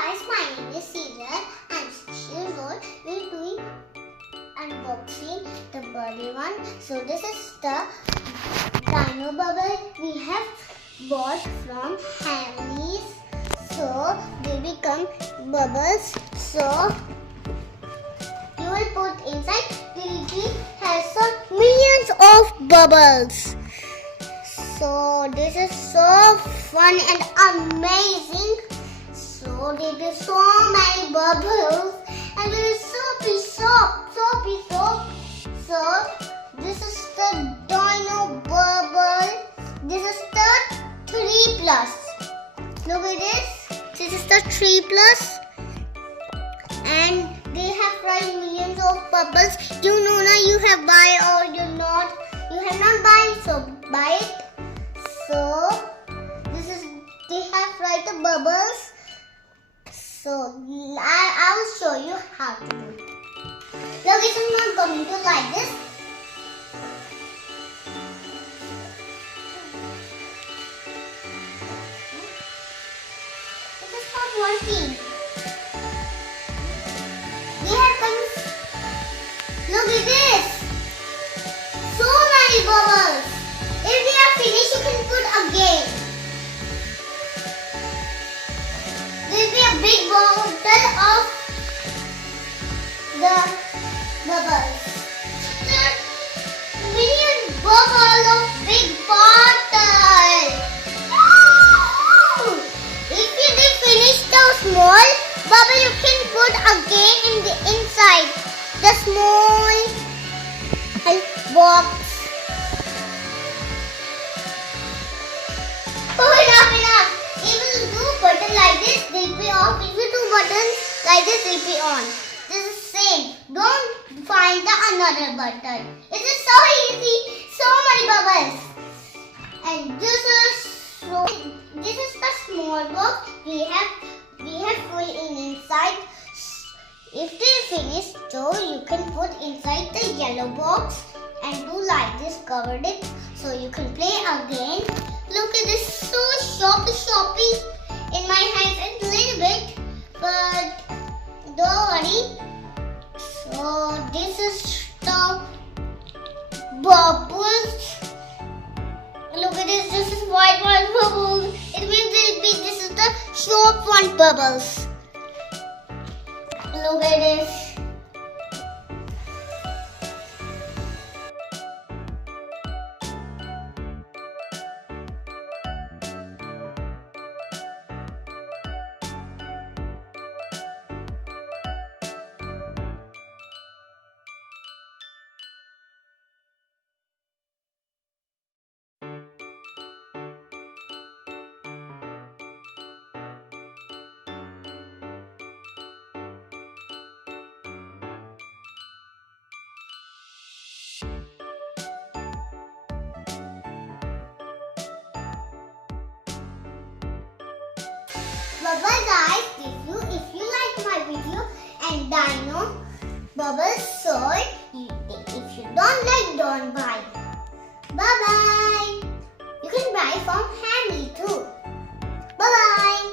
guys, my name is Caesar. I'm 6 years old. We're doing unboxing the birdie one. So this is the Dino bubble we have bought from Hamleys. So they become bubbles. So you will put inside. It has some millions of bubbles. So this is so fun and amazing. So there be so many bubbles and there is soapy soap. So this is the Dino bubble. This is the 3 plus. Look at this. This is the 3 plus. And they have fried millions of bubbles. You know now you have buy or you not. You have not buy, so buy it. So this is they have fried the bubbles. So I will show you how to do it. Look, it is not going to like this. It is not working. They have come. Look at this. So many bubbles. If they are finished, you can put again. There will be a big bottle of the bubbles. There are million bubbles of big bottle. If you did finish the small bubble, you can put again in the inside the small box. Oh, enough. If you do button like this, they'll be off. If you do buttons like this, they'll be on. This is same. Don't find the another button. It is so easy. So many bubbles. And this is the small box. We have full inside. If they finish, so you can put inside the yellow box and do like this, covered it, so you can play again. Look at this, so shoppy in my hands a little bit, but don't worry. So this is the bubbles. Look at this, this is white bubbles. It means this is the short one bubbles. Look at this. Bye bye guys, if you like my video and Dino bubbles, so if you don't like, don't buy. Bye bye. You can buy from Hamley too. Bye bye.